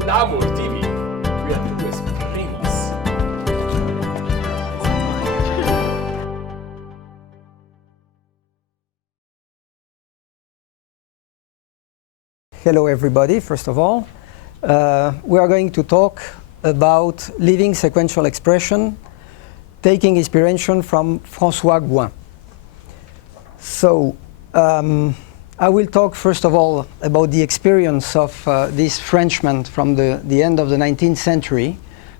Labor TV. We are the West Premis. Hello everybody, first of all. We are going to talk about living sequential expression, taking inspiration from François Gouin. So, I will talk first of all about the experience of this Frenchman from the end of the 19th century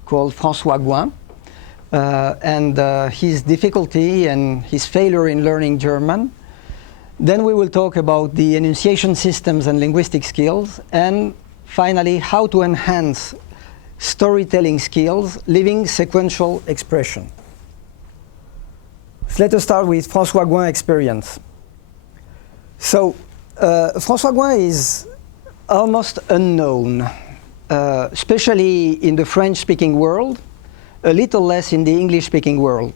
called François Gouin, and his difficulty and his failure in learning German. Then we will talk about the enunciation systems and linguistic skills, and finally how to enhance storytelling skills, living sequential expression. So let us start with François Gouin experience. So François Gouin is almost unknown, especially in the French-speaking world, a little less in the English-speaking world.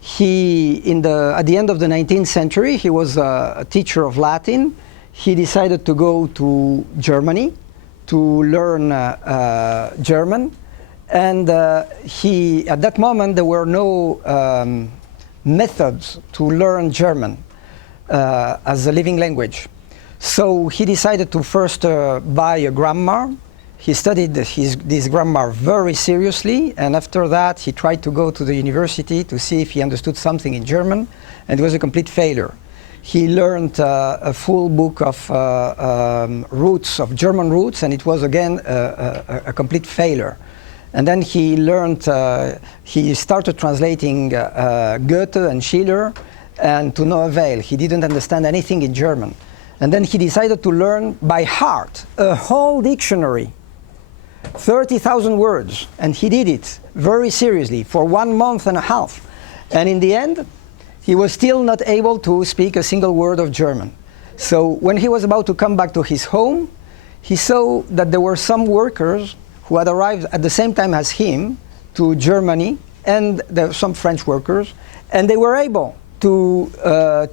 At the end of the 19th century, he was a teacher of Latin. He decided to go to Germany to learn German, and at that moment there were no methods to learn German as a living language. So he decided to first buy a grammar. He studied this grammar very seriously, and after that he tried to go to the university to see if he understood something in German, and it was a complete failure. He learned a full book of roots, of German roots, and it was again a complete failure. And then he started translating Goethe and Schiller, and to no avail. He didn't understand anything in German. And then he decided to learn by heart a whole dictionary, 30,000 words, and he did it very seriously for 1 month and a half. And in the end, he was still not able to speak a single word of German. So when he was about to come back to his home, he saw that there were some workers who had arrived at the same time as him to Germany, and there were some French workers, and they were able to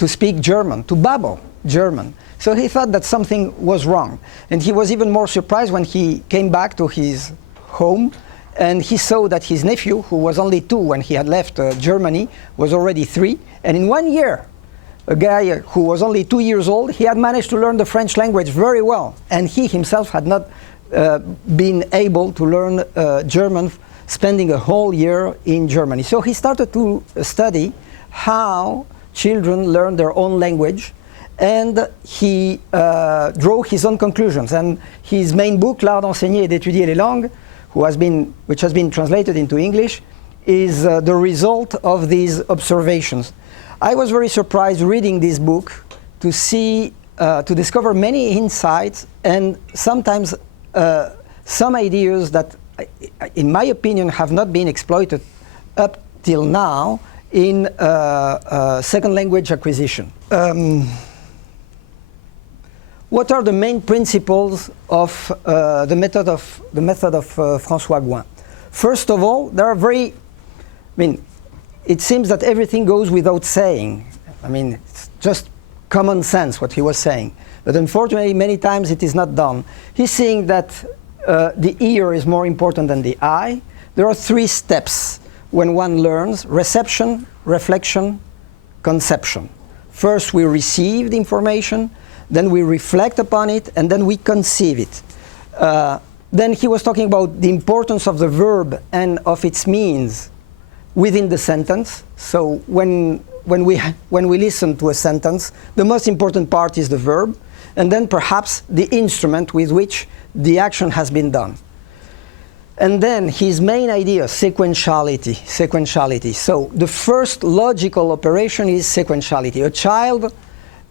speak German, to babble German. So he thought that something was wrong. And he was even more surprised when he came back to his home and he saw that his nephew, who was only 2 when he had left Germany, was already 3. And in 1 year, a guy who was only 2 years old, he had managed to learn the French language very well. And he himself had not been able to learn German, spending a whole year in Germany. So he started to study how children learn their own language, and he drew his own conclusions. And his main book, L'art d'enseigner et d'étudier les langues, which has been translated into English, is the result of these observations. I was very surprised reading this book to discover many insights and sometimes some ideas that, in my opinion, have not been exploited up till now in second language acquisition. What are the main principles of the method of François Gouin? First of all, it seems that everything goes without saying. It's just common sense what he was saying. But unfortunately, many times it is not done. He's saying that the ear is more important than the eye. There are 3 steps when one learns: reception, reflection, conception. First we receive the information, then we reflect upon it, and then we conceive it. Then he was talking about the importance of the verb and of its means within the sentence. So when we listen to a sentence, the most important part is the verb, and then perhaps the instrument with which the action has been done. And then his main idea, sequentiality. So the first logical operation is sequentiality. A child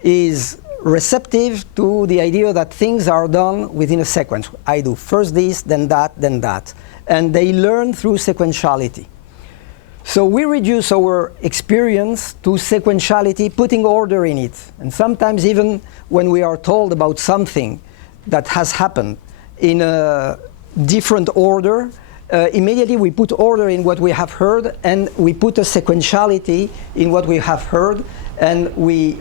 is receptive to the idea that things are done within a sequence. I do first this, then that, then that. And they learn through sequentiality. So we reduce our experience to sequentiality, putting order in it. And sometimes even when we are told about something that has happened in a different order, immediately we put order in what we have heard, and we put a sequentiality in what we have heard, and we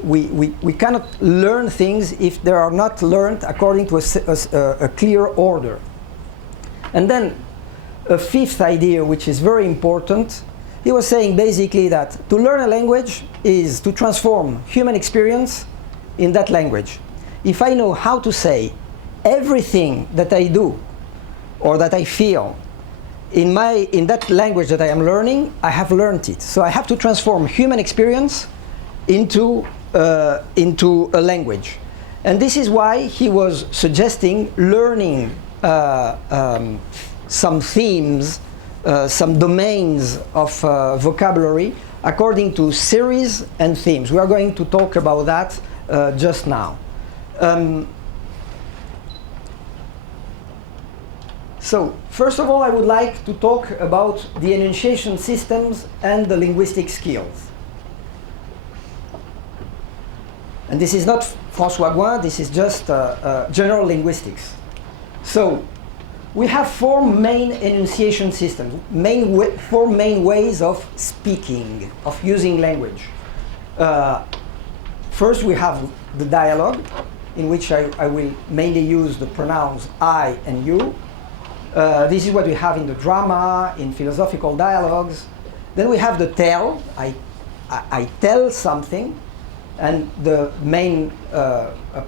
cannot learn things if they are not learned according to a clear order. And then a fifth idea, which is very important, he was saying basically that to learn a language is to transform human experience in that language. If I know how to say everything that I do or that I feel in that language that I am learning, I have learned it. So I have to transform human experience into a language. And this is why he was suggesting learning some themes, some domains of vocabulary according to series and themes. We are going to talk about that just now. So, first of all, I would like to talk about the enunciation systems and the linguistic skills. And this is not François Gouin, this is just general linguistics. So, we have four main enunciation systems, four main ways of speaking, of using language. First, we have the dialogue, in which I will mainly use the pronouns I and you. This is what we have in the drama, in philosophical dialogues. Then we have the tell. I tell something, and the main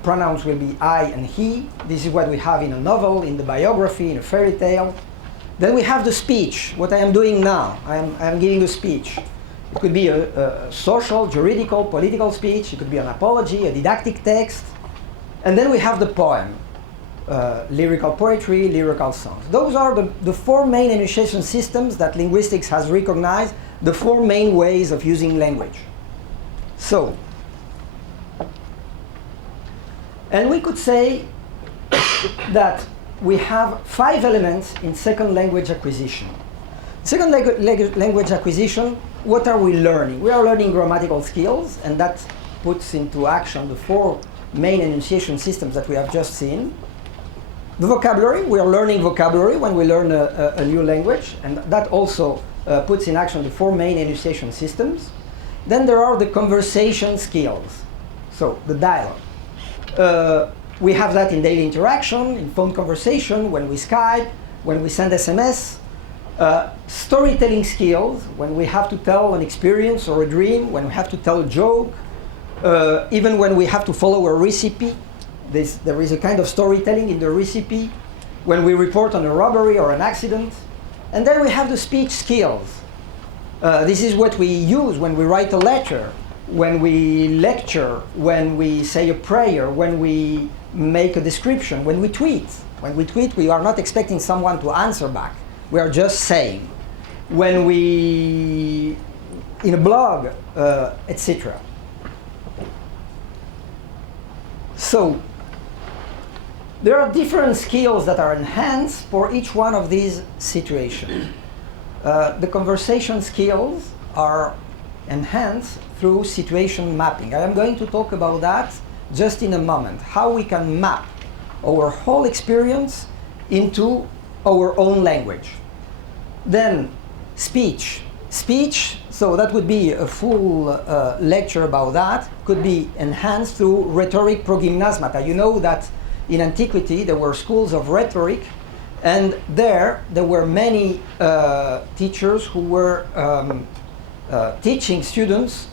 pronouns will be I and he. This is what we have in a novel, in the biography, in a fairy tale. Then we have the speech, what I am doing now. I am giving a speech. It could be a social, juridical, political speech. It could be an apology, a didactic text. And then we have the poem, lyrical poetry, lyrical songs. Those are the four main enunciation systems that linguistics has recognized, the four main ways of using language. So, and we could say that we have 5 elements in second language acquisition. Second language acquisition, what are we learning? We are learning grammatical skills, and that puts into action the 4 main enunciation systems that we have just seen. The vocabulary, we are learning vocabulary when we learn a new language, and that also puts in action the 4 main enunciation systems. Then there are the conversation skills, so the dialogue. We have that in daily interaction, in phone conversation, when we Skype, when we send SMS. Storytelling skills, when we have to tell an experience or a dream, when we have to tell a joke, even when we have to follow a recipe. There is a kind of storytelling in the recipe, when we report on a robbery or an accident. And then we have the speech skills. This is what we use when we write a letter, when we lecture, when we say a prayer, when we make a description, when we tweet. When we tweet, we are not expecting someone to answer back. We are just saying. When we, in a blog, etc. So, there are different skills that are enhanced for each one of these situations. The conversation skills are enhanced through situation mapping. I am going to talk about that just in a moment, how we can map our whole experience into our own language. Then speech. Speech, so that would be a full lecture about that, could be enhanced through rhetoric progymnasmata. You know that in antiquity there were schools of rhetoric, and there were many teachers who were teaching students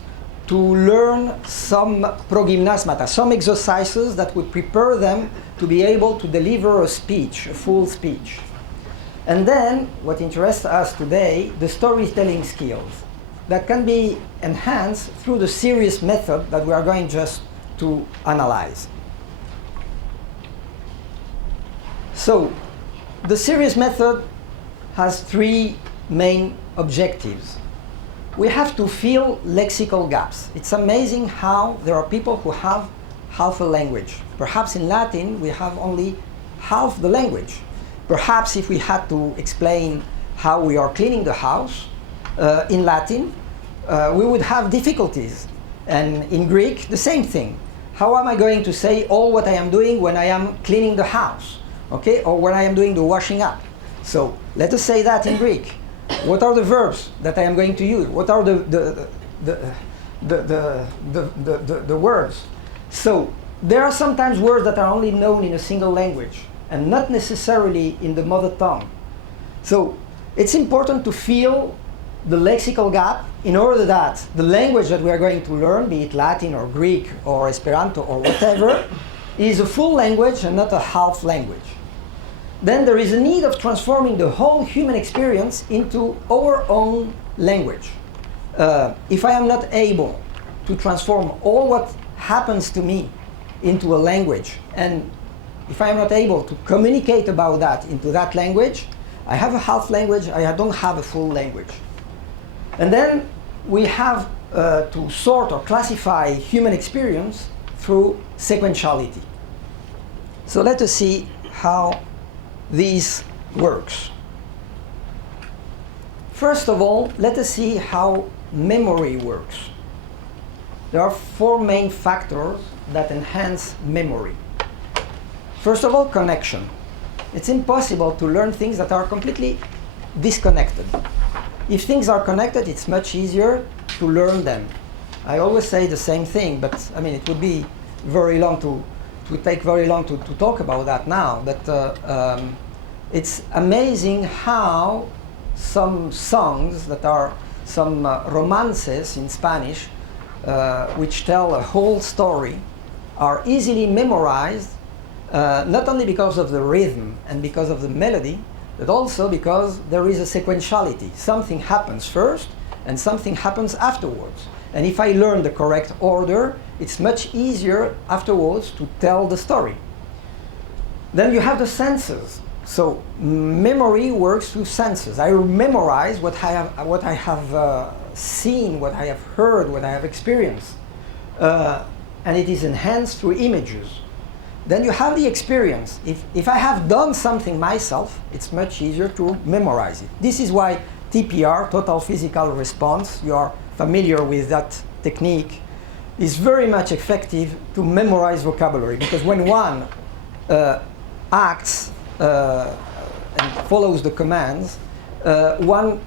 to learn some progymnasmata, some exercises that would prepare them to be able to deliver a speech, a full speech. And then, what interests us today, the storytelling skills that can be enhanced through the series method that we are going just to analyze. So, the series method has 3 main objectives. We have to fill lexical gaps. It's amazing how there are people who have half a language. Perhaps in Latin we have only half the language. Perhaps if we had to explain how we are cleaning the house in Latin, we would have difficulties. And in Greek, the same thing. How am I going to say all what I am doing when I am cleaning the house? Okay? Or when I am doing the washing up? So let us say that in Greek. What are the verbs that I am going to use? What are the words? So there are sometimes words that are only known in a single language and not necessarily in the mother tongue. So it's important to fill the lexical gap in order that the language that we are going to learn, be it Latin or Greek or Esperanto or whatever, is a full language and not a half language. Then there is a need of transforming the whole human experience into our own language. If I am not able to transform all what happens to me into a language, and if I am not able to communicate about that into that language, I have a half language, I don't have a full language. And then we have to sort or classify human experience through sequentiality. So let us see how this works. First of all, let us see how memory works. There are four main factors that enhance memory. First of all, connection. It's impossible to learn things that are completely disconnected. If things are connected, it's much easier to learn them. I always say the same thing, but I mean, it would be very long to take very long to talk about that now. But it's amazing how some songs that are some romances in Spanish, which tell a whole story, are easily memorized, not only because of the rhythm and because of the melody, but also because there is a sequentiality. Something happens first and something happens afterwards. And if I learn the correct order, it's much easier afterwards to tell the story. Then you have the senses. So memory works through senses. I memorize what I have seen, what I have heard, what I have experienced. And it is enhanced through images. Then you have the experience. If I have done something myself, it's much easier to memorize it. This is why TPR, total physical response, you are familiar with that technique, is very much effective to memorize vocabulary. Because when one acts and follows the commands, one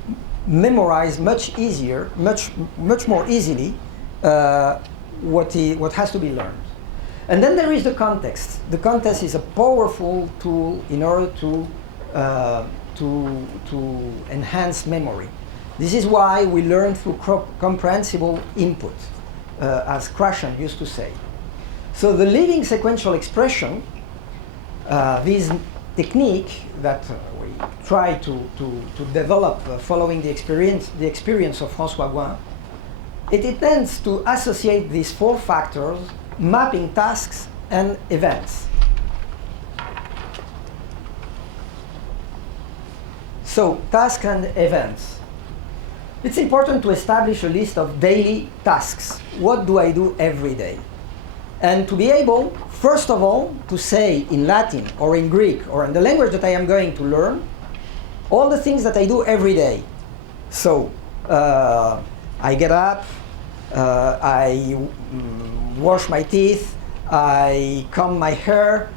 memorizes much easier, much more easily what has to be learned. And then there is the context. The context is a powerful tool in order to enhance memory. This is why we learn through comprehensible input, as Krashen used to say. So the living sequential expression, this technique that we try to develop following the experience of François Gouin, it intends to associate these four factors, mapping tasks and events. So, tasks and events. It's important to establish a list of daily tasks. What do I do every day? And to be able, first of all, to say in Latin or in Greek or in the language that I am going to learn, all the things that I do every day. So, I get up, I wash my teeth, I comb my hair,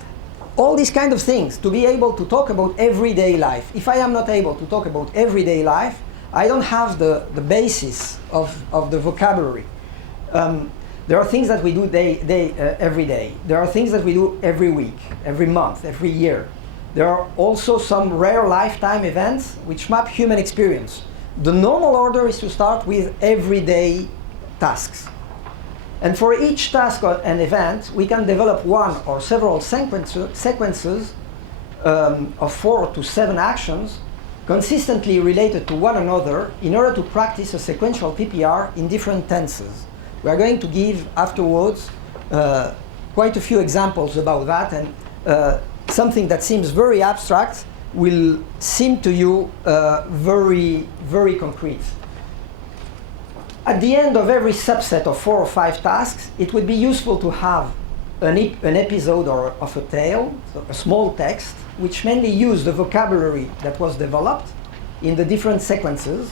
all these kind of things, to be able to talk about everyday life. If I am not able to talk about everyday life, I don't have the basis of the vocabulary. There are things that we do every day. There are things that we do every week, every month, every year. There are also some rare lifetime events which map human experience. The normal order is to start with everyday tasks. And for each task or an event, we can develop one or several sequences of 4 to 7 actions consistently related to one another in order to practice a sequential PPR in different tenses. We are going to give afterwards quite a few examples about that, and something that seems very abstract will seem to you very, very concrete. At the end of every subset of 4 or 5 tasks, it would be useful to have an episode of a tale, so a small text, which mainly use the vocabulary that was developed in the different sequences,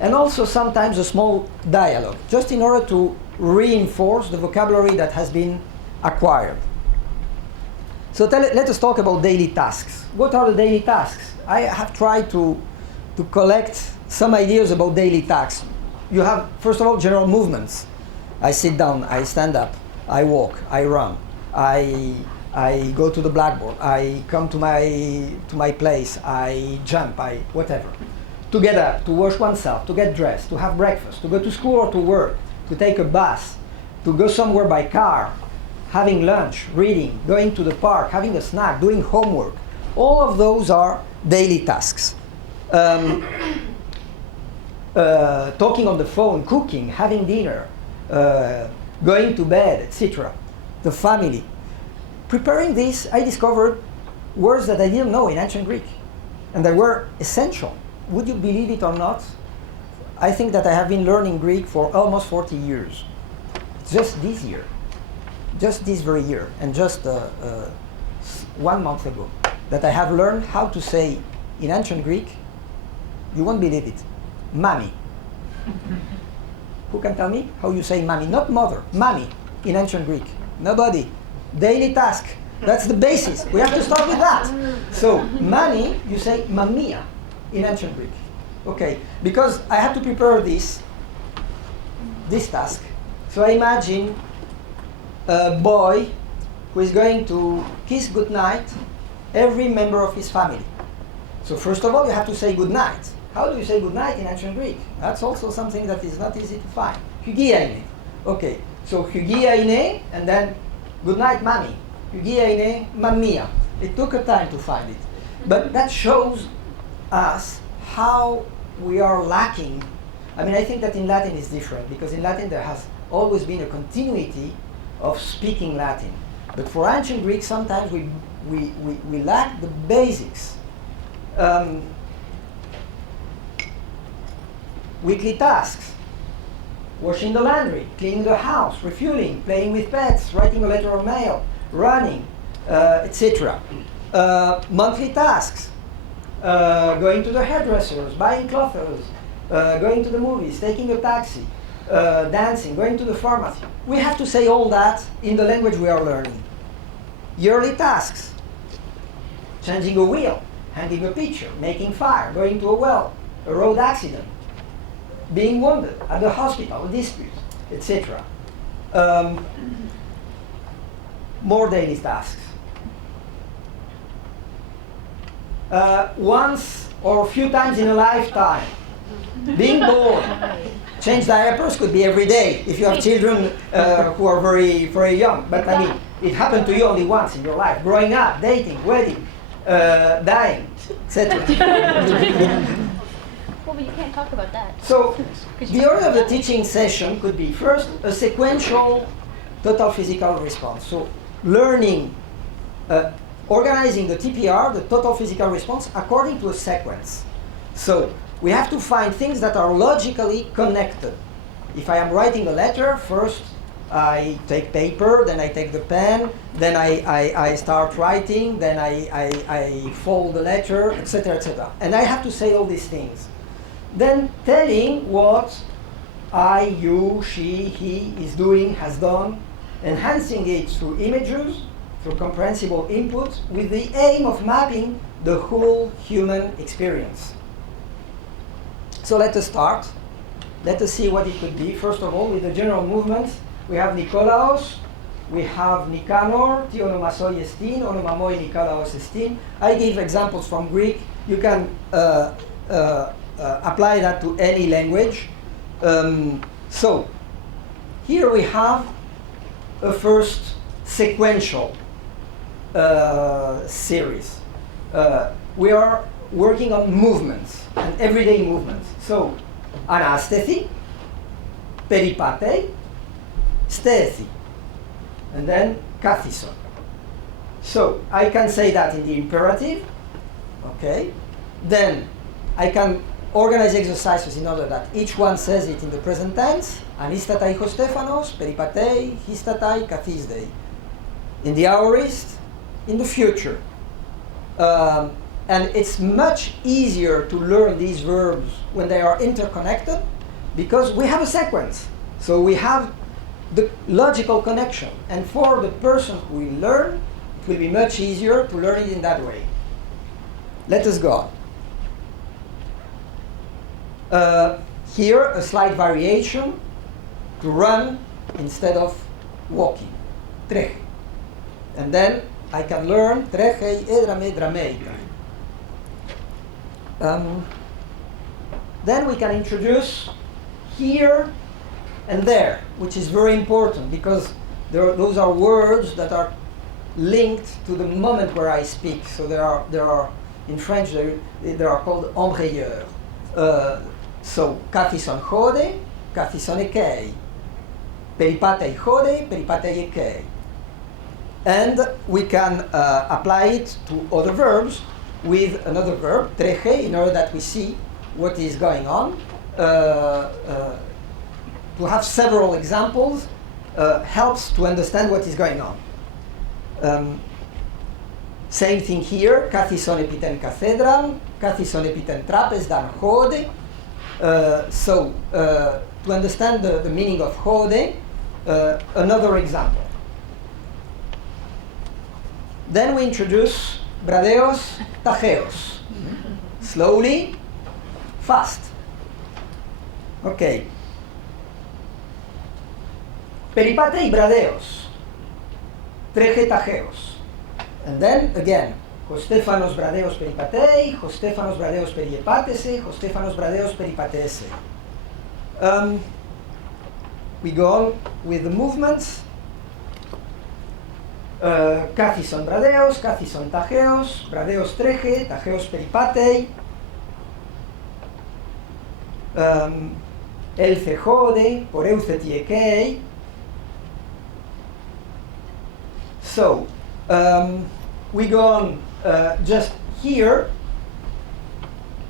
and also sometimes a small dialogue, just in order to reinforce the vocabulary that has been acquired. So let us talk about daily tasks. What are the daily tasks? I have tried to collect some ideas about daily tasks. You have, first of all, general movements. I sit down, I stand up, I walk, I run, I I go to the blackboard, I come to my place, I jump, I whatever. To get up, to wash oneself, to get dressed, to have breakfast, to go to school or to work, to take a bus, to go somewhere by car, having lunch, reading, going to the park, having a snack, doing homework. All of those are daily tasks. Talking on the phone, cooking, having dinner, going to bed, etc. The family. Preparing this, I discovered words that I didn't know in ancient Greek, and they were essential. Would you believe it or not? I think that I have been learning Greek for almost 40 years. Just this year. Just this very year. And just 1 month ago. That I have learned how to say in ancient Greek, you won't believe it, mami. Who can tell me how you say mami? Not mother, mami in ancient Greek. Nobody. Daily task. That's the basis. We have to start with that. So, mami, you say mamia in ancient Greek. Okay, because I had to prepare this task. So I imagine a boy who is going to kiss goodnight every member of his family. So first of all, you have to say goodnight. How do you say goodnight in ancient Greek? That's also something that is not easy to find. Hygiaine. Okay, so hygiaine and then goodnight, mommy. Hygiaine, mamia. It took a time to find it. But that shows us how we are lacking. I mean, I think that in Latin it's different, because in Latin there has always been a continuity of speaking Latin. But for ancient Greek, sometimes we lack the basics. Weekly tasks. Washing the laundry, cleaning the house, refueling, playing with pets, writing a letter or mail, running, etc. Monthly tasks. Going to the hairdressers, buying clothes, going to the movies, taking a taxi, dancing, going to the pharmacy. We have to say all that in the language we are learning. Yearly tasks. Changing a wheel, hanging a picture, making fire, going to a well, a road accident, being wounded at the hospital, a dispute, etc. More daily tasks. Once or a few times in a lifetime, being born. Change diapers could be every day if you have children who are very, very young. But I mean, it happened to you only once in your life. Growing up, dating, wedding, dying, etc. Well, but you can't talk about that. So, the order of the teaching session could be first a sequential total physical response. So, learning, organizing the TPR, the total physical response, according to a sequence. So, we have to find things that are logically connected. If I am writing a letter, first I take paper, then I take the pen, then I start writing, then I fold the letter, etc., etc. And I have to say all these things. Then telling what I, you, she, he is doing, has done, enhancing it through images, through comprehensible input, with the aim of mapping the whole human experience. So let us start. Let us see what it could be. First of all, with the general movements, we have Nikolaos, we have Nikanor, ti onomasoi estin, onomamoi Nikolaos estin. I give examples from Greek. You can apply that to any language. So, here we have a first sequential series. We are working on movements, and everyday movements. So, anasthethi, peripatei, stethi, and then kathison. So, I can say that in the imperative, okay? Then, I can organize exercises in order that each one says it in the present tense, anistatai Stephanos, peripatei, histatai, kathisdei. In the aorist, in the future. And it's much easier to learn these verbs when they are interconnected because we have a sequence. So we have the logical connection. And for the person who will learn, it will be much easier to learn it in that way. Let us go on. Here, a slight variation to run instead of walking. Treje. And then I can learn trechei, edrame, drameita. Then we can introduce here and there, which is very important because those are words that are linked to the moment where I speak. So there are in French they are called embrayeurs. So kathison chode, kathison ekei, peripatei chode, peripatei ekei. And we can apply it to other verbs with another verb, treche, in order that we see what is going on. To have several examples helps to understand what is going on. Same thing here, kathison epiten cathedral, kathison epiten trapez dan chode. So, to understand the meaning of chode, another example. Then we introduce bradeos, tacheos. Slowly, fast. Okay. Peripatei bradeos, treche tacheos. And then again, Hostefanos bradeos peripatei, Hostefanos bradeos periepatese, Hostefanos bradeos peripatese. We go on with the movements. Kathison bradeos, kathison tacheos, bradeos treche, tacheos peripatei. Elce jode, poreuce tiekei. So, we go on just here.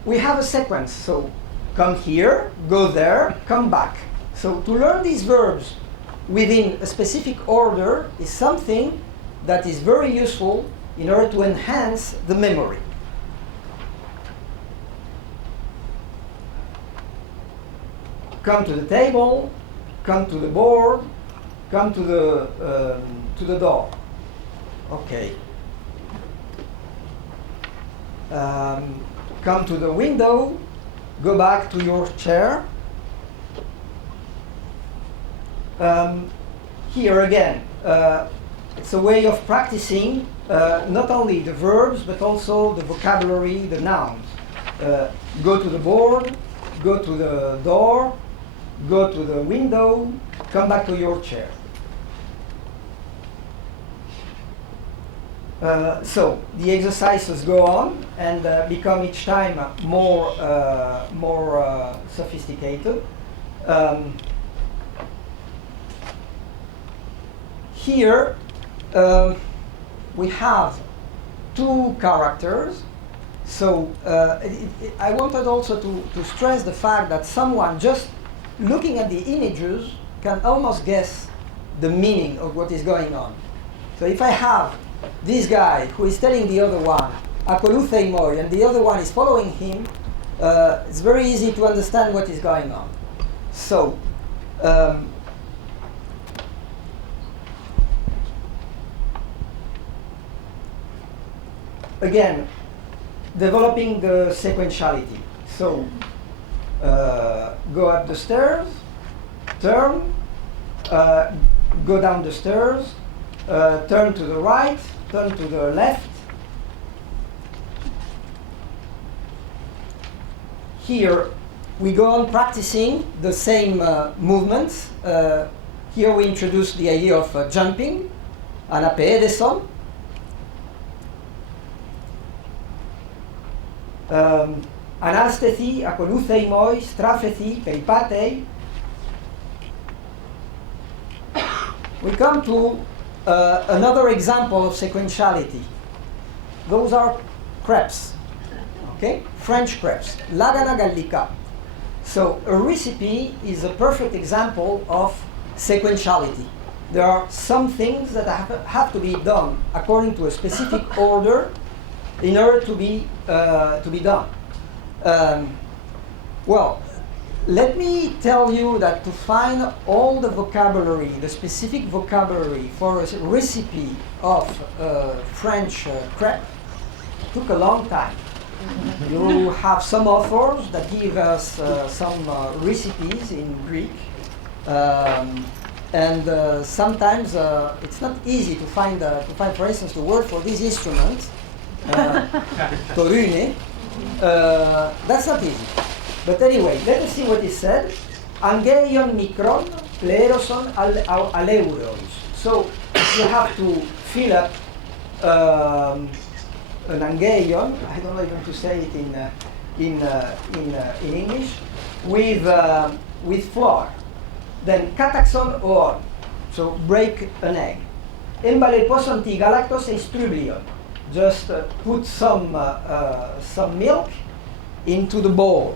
We have a sequence. So, come here, go there, come back. So, to learn these verbs within a specific order is something that is very useful in order to enhance the memory. Come to the table, come to the board, come to the door. Okay. Come to the window, go back to your chair. Here again, it's a way of practicing not only the verbs but also the vocabulary, the nouns. Go to the board, go to the door, go to the window, come back to your chair. So the exercises go on and become each time more sophisticated. Here we have two characters. So I wanted also to stress the fact that someone just looking at the images can almost guess the meaning of what is going on. So if I have this guy who is telling the other one, Akoluthei moi, and the other one is following him, it's very easy to understand what is going on. So, again, developing the sequentiality. So, go up the stairs, turn, go down the stairs, turn to the right, turn to the left. Here we go on practicing the same movements. Here we introduce the idea of jumping, anapeedeson. Anasthethi, akoluthei moi, straphethei, peripatei. We come to another example of sequentiality. Those are crepes, okay? French crepes, lagana gallica. So a recipe is a perfect example of sequentiality. There are some things that have to be done according to a specific order in order to be done. Well, let me tell you that to find all the vocabulary, the specific vocabulary for a recipe of French crepe took a long time. You have some authors that give us some recipes in Greek. And sometimes it's not easy to find, for instance, the word for this instrument, torune. That's not easy. But anyway, let us see what is said. Angeion micron pleroson aleuros. So you have to fill up an angeion. I don't know even to say it in English, with flour. Then kataxon or, so break an egg. Embale poson ti galactos e strublion. Just put some milk into the bowl.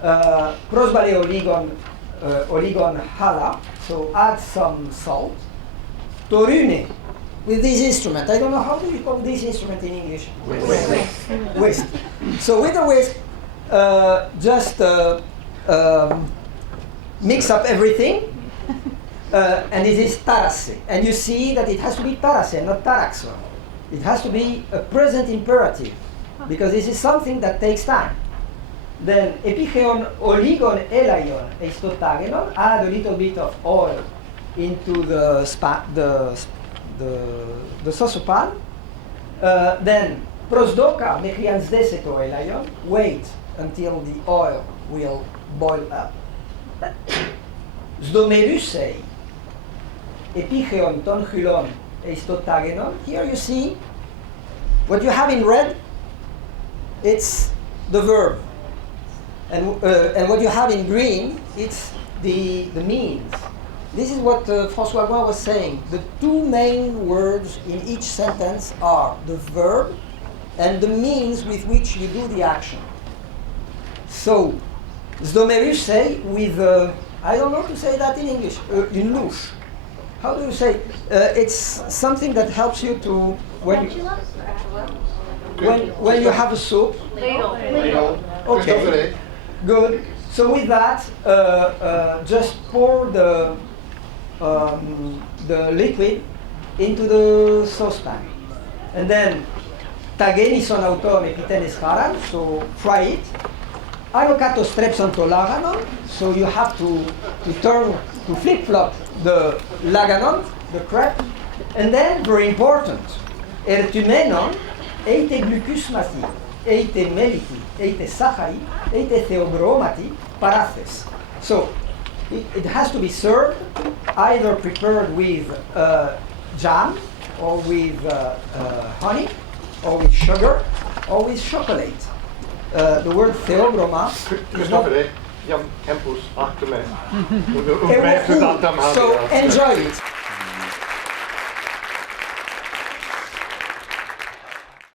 Prosbale oligon hala, so add some salt. Torune, with this instrument. I don't know, how do you call this instrument in English? Whisk. So with the whisk, just mix up everything, and it is tarase. And you see that it has to be tarase, not taraxon. It has to be a present imperative, because this is something that takes time. Then epigeon oligon elaion eistotagenon, add a little bit of oil into the saucepan. Then prosdoka mechians deseto elaion, wait until the oil will boil up. Sdomerusei epigeon tonchulon eistotagenon. Here you see what you have in red, it's the verb. And what you have in green, it's the means. This is what François Gouin was saying. The two main words in each sentence are the verb and the means with which you do the action. So, Sdomerusei with, I don't know to say that in English, une louche. How do you say? It's something that helps you to, when you have a soup. Ladle. Okay, good. So with that, just pour the liquid into the saucepan. And then, tagenison auton epitenes haran, so fry it. Arokato strepson to laganon, so you have to flip-flop the laganon, the crepe. And then, very important, ertumenon eite glucusmati, eite meliti, eite sachari, eite theobromati, parathes. So, it has to be served either prepared with jam, or with honey, or with sugar, or with chocolate. The word theobroma is not... Jan Campus achter me. So enjoy it.